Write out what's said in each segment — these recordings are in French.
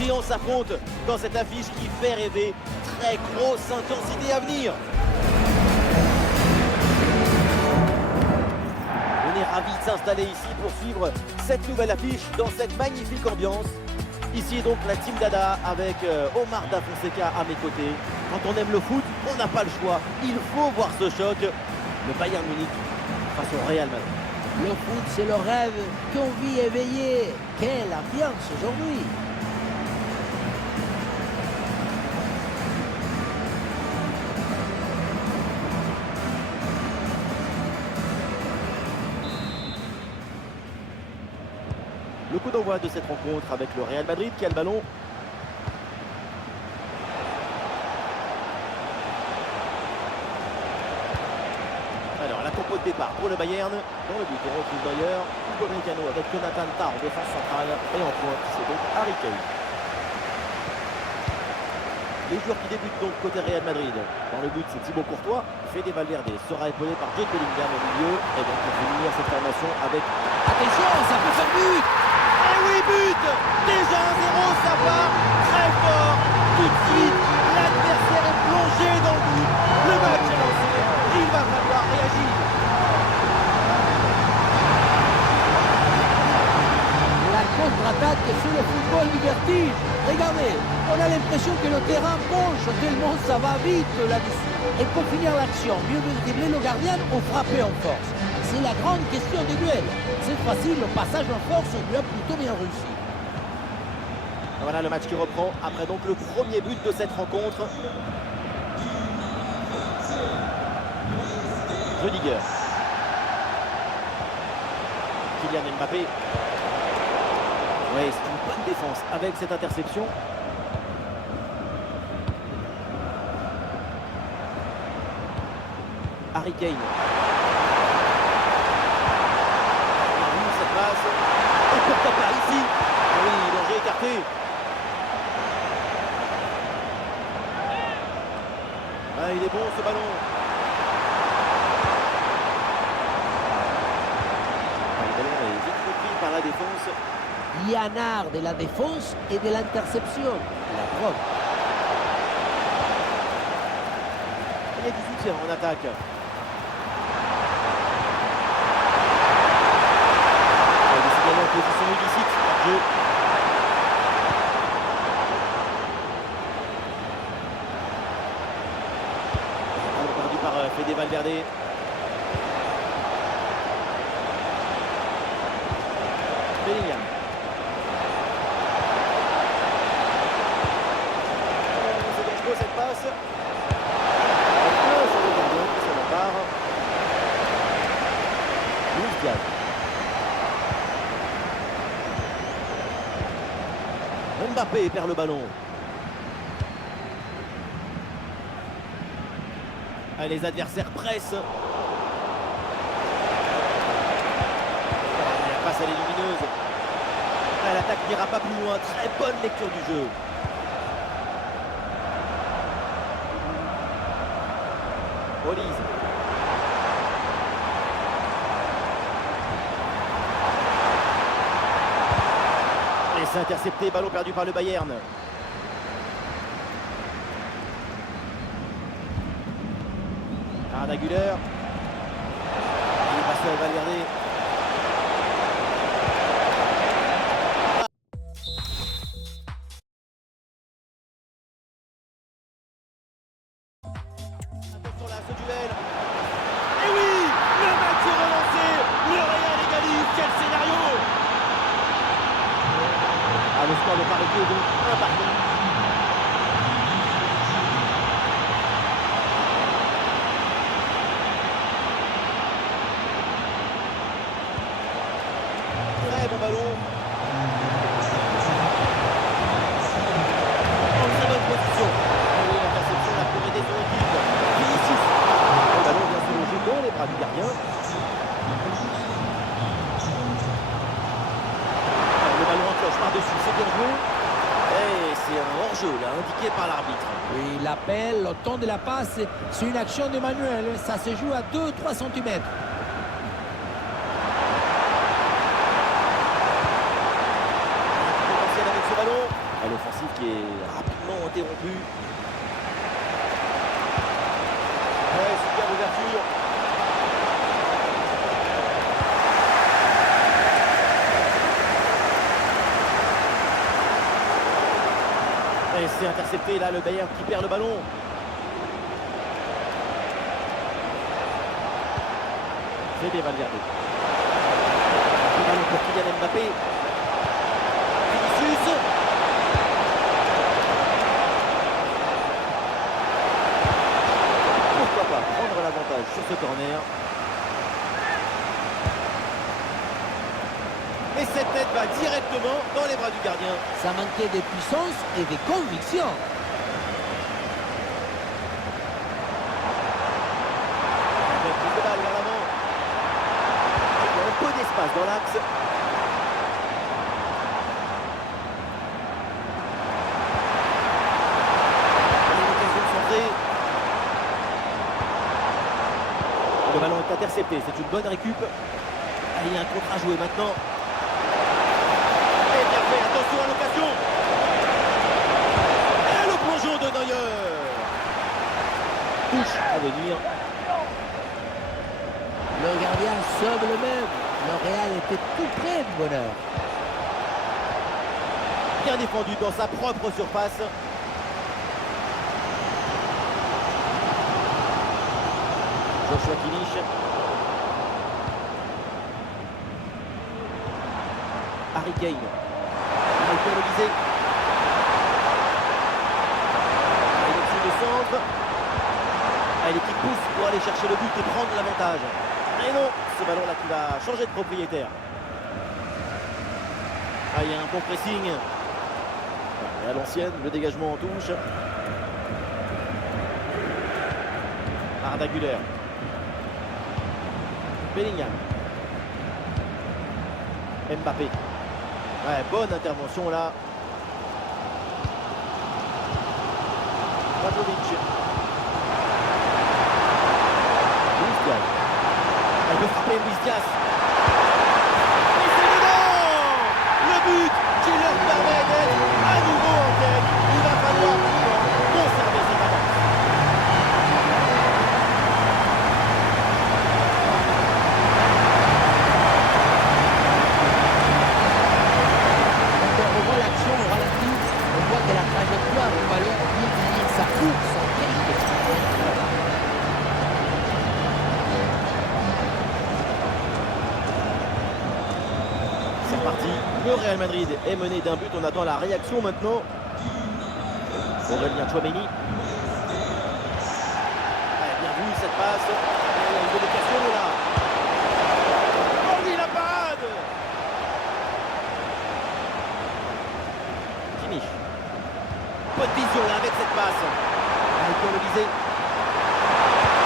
géants s'affrontent dans cette affiche qui fait rêver. Très grosse intensité à venir. On est ravis de s'installer ici pour suivre cette nouvelle affiche dans cette magnifique ambiance. Ici donc la Team Dada avec Omar Da Fonseca à mes côtés. Quand on aime le foot, on n'a pas le choix. Il faut voir ce choc. Le Bayern Munich face au Real Madrid. Le foot, c'est le rêve qu'on vit éveillé. Quelle ambiance aujourd'hui! Le coup d'envoi de cette rencontre avec le Real Madrid qui a le ballon. Alors la compo de départ pour le Bayern. Dans le but, on retrouve d'ailleurs Hugo Mécano avec Jonathan Tah en défense centrale. Et en pointe, c'est donc Harry Kane. Les joueurs qui débutent donc côté Real Madrid. Dans le but, c'est Thibaut Courtois. Fede Valverde sera épaulé par Jude Bellingham au milieu. Et donc on finit cette formation avec... Attention, ça peut faire but! Et oui, but! Déjà 1-0, ça part très fort. Tout de suite, l'adversaire est plongé dans le but. Le match est lancé. Il va falloir réagir. La contre-attaque sur le football du vertige. Regardez, on a l'impression que le terrain penche tellement ça va vite là-dessus. Et pour finir l'action, mieux de dribbler le gardien ou frapper en force? C'est la grande question du duel. Cette fois-ci, le passage en force lui a plutôt bien réussi. Voilà le match qui reprend après donc le premier but de cette rencontre. Rudiger. Kylian Mbappé. Oui, c'est une bonne défense avec cette interception. Harry Kane. On a vu cette passe. Et pourquoi pas ici? Oui, danger écarté. Ah, il est bon ce ballon. Le ballon est vite repris par la défense. Il y a un art de la défense et de l'interception. La preuve. Il y a 18 en attaque. Il est également en position illicite. Jeu. Perdu par Fede Valverde. Bellingham. C'est dangereux cette passe. Sur le gardien, ça va part. Luis Diaz. Mbappé perd le ballon. Ah, les adversaires pressent. La passe elle est lumineuse. Ah, l'attaque n'ira pas plus loin. Très bonne lecture du jeu. Olise. Et c'est intercepté, ballon perdu par le Bayern. Arda Güler. Il passe à Valverde. Attention là, ce duel. Et oui, le match est relancé. Le Real égalise. Quel scénario! Ah, le score de parité est donc 1 partout. Très bon ballon. En très bonne position. Et l'interception là pour aider son équipe. Vinicius. Le ballon vient se loger dans les bras du gardien. Le ballon enclenche par-dessus, c'est bien joué. Et c'est un hors-jeu là, indiqué par l'arbitre. Oui, l'appel, le temps de la passe, c'est une action de Manuel. Ça se joue à 2-3 cm. Potentiel avec ce ballon. À l'offensive. C'est intercepté là, le Bayern qui perd le ballon. Fede Valverde. Le ballon pour Kylian Mbappé. Vinicius. Pourquoi pas prendre l'avantage sur ce corner. Et cette tête va directement dans les bras du gardien. Ça manquait de puissance et de conviction. Avec plus de balles vers l'avant. Il y a un peu d'espace dans l'axe. L'occasion de centrer. Le ballon est intercepté, c'est une bonne récup. Il y a un contre à jouer maintenant. Et bien fait, attention à l'occasion. Et le plongeon de Neuer. Touche à venir. Le gardien sauve le meuble. Le Real était tout près du bonheur. Bien défendu dans sa propre surface. Joshua Kimmich. Harry Kane. Michael Olise. Et dessus le centre. Et l'équipe pousse pour aller chercher le but et prendre l'avantage. Et non, ce ballon-là qui va changer de propriétaire. Ah, il y a un bon pressing. Et à l'ancienne, le dégagement en touche. Arda Güler. Bellingham. Mbappé. Ouais, bonne intervention là. Pavlovic. Luis Diaz. Elle peut frapper Luis Diaz. Et c'est dedans. Le but qui leur permet d'être à nouveau en tête. Il va falloir conserver cette avance. Quand on revoit l'action au ralenti, on voit que la trajectoire du ballon vient finir sa course en quelques secondes. C'est reparti. Le Real Madrid est mené d'un but. On attend la réaction maintenant. Aurélien Tchouaméni. Bien vu cette passe. Il y a une dévocation là. Oh oui, la parade. Kimmich. Bonne vision là avec cette passe. Michael Olise.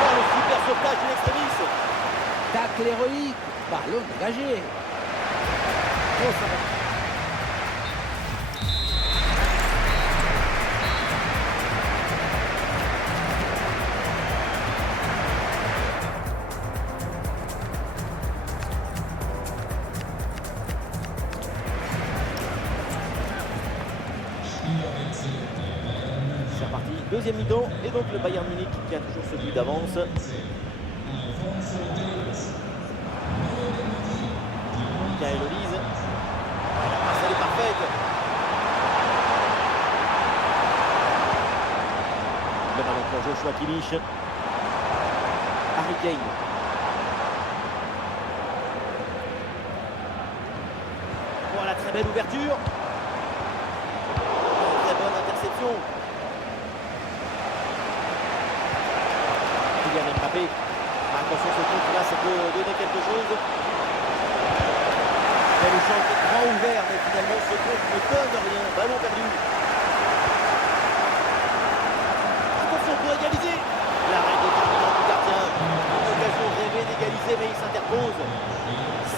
Oh, le super sauvetage de l'extrémiste. Tacle héroïque, ballon dégagé. Oh, ça va. C'est reparti, deuxième mi-temps, et donc le Bayern Munich qui a toujours ce but d'avance. Michael Olise. La passe elle est parfaite. Le ballon pour Joshua Kimmich. Harry Kane. Voilà, très belle ouverture. Très bonne interception. Kylian Mbappé. Attention, ce coup là, ça peut donner quelque chose. Et le champ est grand ouvert, mais finalement ce compte ne donne rien. Ballon perdu. Attention pour égaliser. L'arrêt déterminant du gardien. Une occasion rêvée d'égaliser, mais il s'interpose.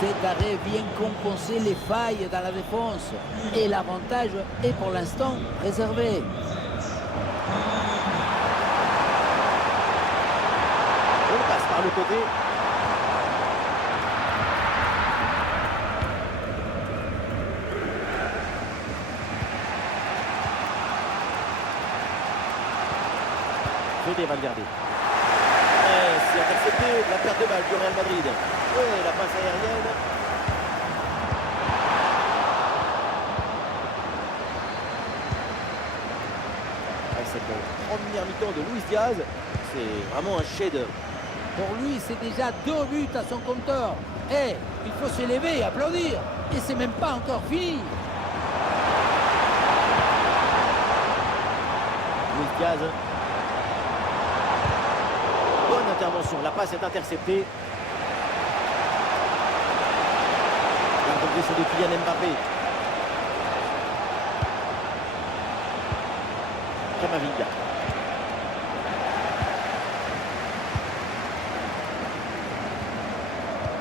Cet arrêt vient compenser les failles dans la défense. Et l'avantage est pour l'instant préservé. On passe par le côté. Fede Valverde. C'est intercepté, la perte de balle du Real Madrid. Ouais, la passe aérienne. première mi-temps de Luis Diaz, c'est vraiment un chef-d'œuvre. Pour lui, c'est déjà 2 buts à son compteur. Et il faut s'élever et applaudir. Et c'est même pas encore fini. Luis Diaz. Bonne intervention, la passe est interceptée. La progression de Kylian Mbappé. Camavinga.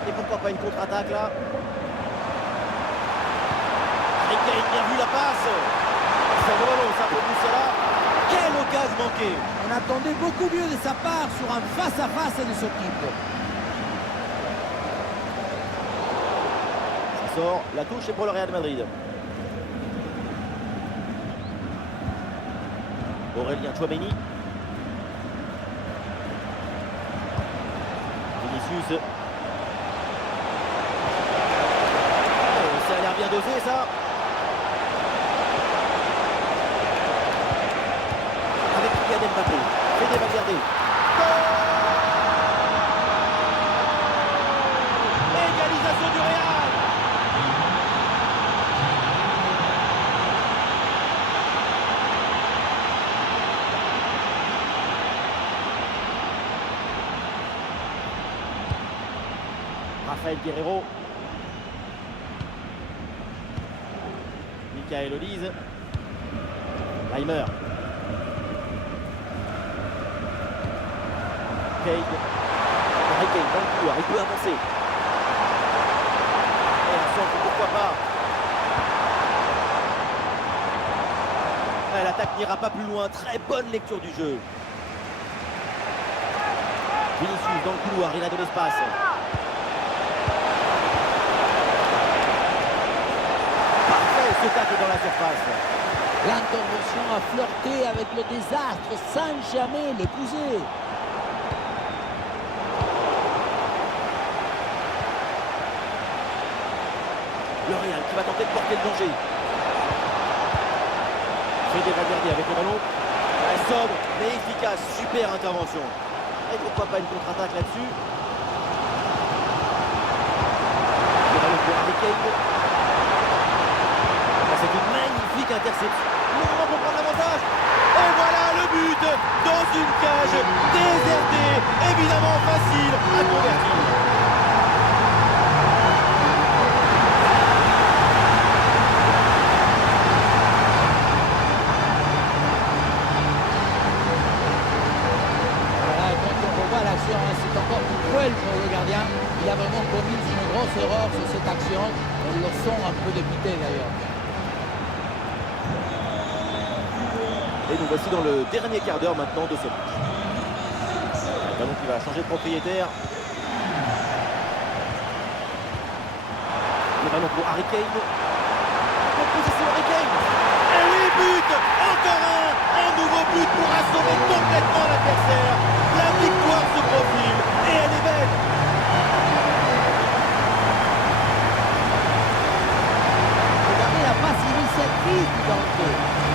Et pourquoi pas une contre-attaque là? Harry Kane, bien vu la passe. C'est un ballon, ça pour Musiala. Quelle occasion manquée. On attendait beaucoup mieux de sa part sur un face-à-face de ce type. Ça sort, la touche est pour le Real Madrid. Aurélien Tchouaméni. Vinicius. Oh, ça a l'air bien dosé ça. Avec Kylian Mbappé. Fede Valverde. Égalisation du Real. Rafael Guerreiro. Michael Olise. Reimer. Kane. Harry Kane dans le couloir, il peut avancer. Et un centre, pourquoi pas. Ouais, l'attaque n'ira pas plus loin, très bonne lecture du jeu. Vinicius dans le couloir, il a de l'espace. Ce tacle dans la surface. L'intervention a flirté avec le désastre sans jamais l'épouser. Le Real qui va tenter de porter le danger. Fede Valverde avec le ballon. Sobre mais efficace. Super intervention. Et pourquoi pas une contre-attaque là-dessus. Le ballon pour Harry Kane. C'est une magnifique interception. Le moment pour prendre l'avantage. Et voilà le but dans une cage désertée. Évidemment facile à convertir. Voilà, et quand on revoit l'action, hein, c'est encore plus cruel pour le gardien. Il a vraiment commis une grosse erreur sur cette action. On le sent un peu dépité d'ailleurs. Et nous voici dans le dernier quart d'heure maintenant de ce match. Le ballon qui va changer de propriétaire. Le ballon pour Harry Kane. En position Harry Kane. Et oui, but. Encore un nouveau but pour assommer complètement l'adversaire. La victoire se profile et elle est belle. Regardez la passe initiative du Dante.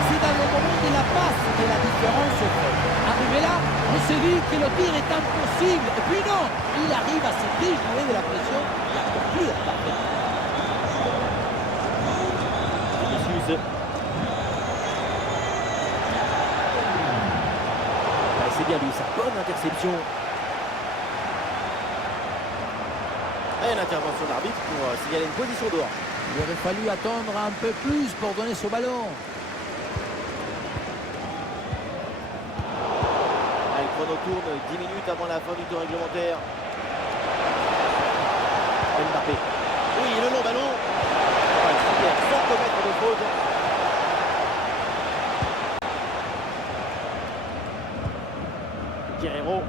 C'est dans le moment de la passe que la différence se fait. Arrivé là, on se dit que le tir est impossible. Et puis non, il arrive à se déjouer de la pression et à conclure parfaitement. Vinicius. C'est bien lui, sa bonne interception. Et l'intervention d'arbitre pour signaler une position dehors. Il aurait fallu attendre un peu plus pour donner ce ballon. Le chrono tourne 10 minutes avant la fin du temps réglementaire. Mbappé. Oui, le long ballon. Ouais, super, sans commettre de faute. Guerreiro.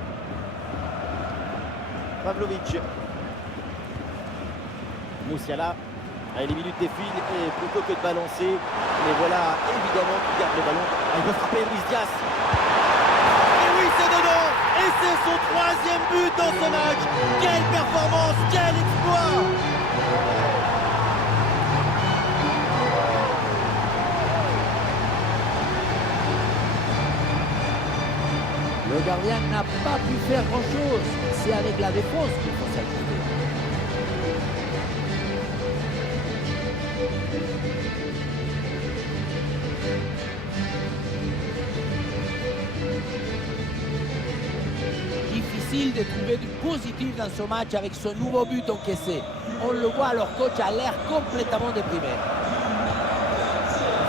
Pavlovic. Musiala. Allez, les minutes défilent et plutôt que de balancer, mais voilà évidemment qu'il garde le ballon. Ah, il peut frapper Luis Diaz. Et oui, c'est dedans. Et c'est son 3e but dans ce match. Quelle performance, quel exploit. gardien n'a pas pu faire grand-chose. C'est avec la défense qu'il faut s'ajuster. Difficile de trouver du positif dans ce match avec ce nouveau but encaissé. On le voit, leur coach a l'air complètement déprimé.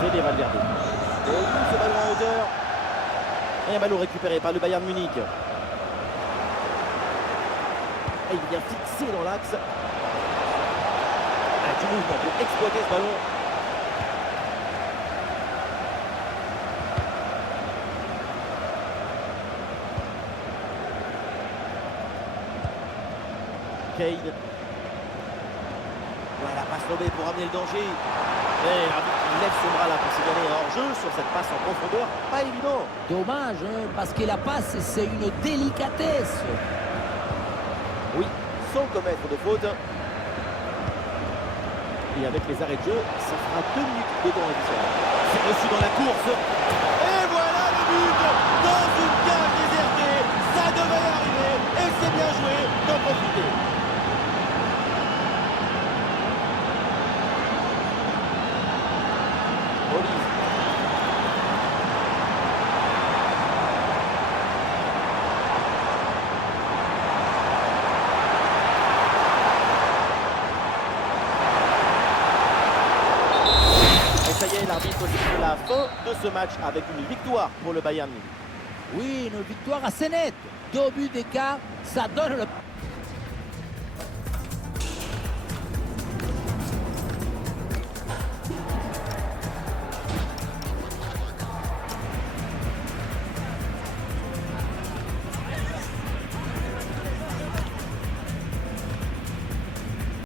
Fede Valverde. Au bout, ce ballon en hauteur. Et un ballon récupéré par le Bayern Munich. Et il vient fixer dans l'axe. Du mouvement pour exploiter ce ballon. Kane. Voilà, passe lobée pour amener le danger. Et l'arbitre qui lève son bras là pour signaler un hors-jeu sur cette passe en profondeur. Pas évident. Dommage, hein, parce que la passe, c'est une délicatesse. Oui, sans commettre de faute. Et avec les arrêts de jeu, ça fera 2 minutes de temps additionnel. C'est reçu dans la course. Et voilà le but dans une cage désertée. Ça devait arriver et c'est bien joué d'en profiter. Olise. Et ça y est, l'arbitre siffle la fin de ce match avec une victoire pour le Bayern Munich. Oui, une victoire assez nette. 2 buts d'écart, ça donne le...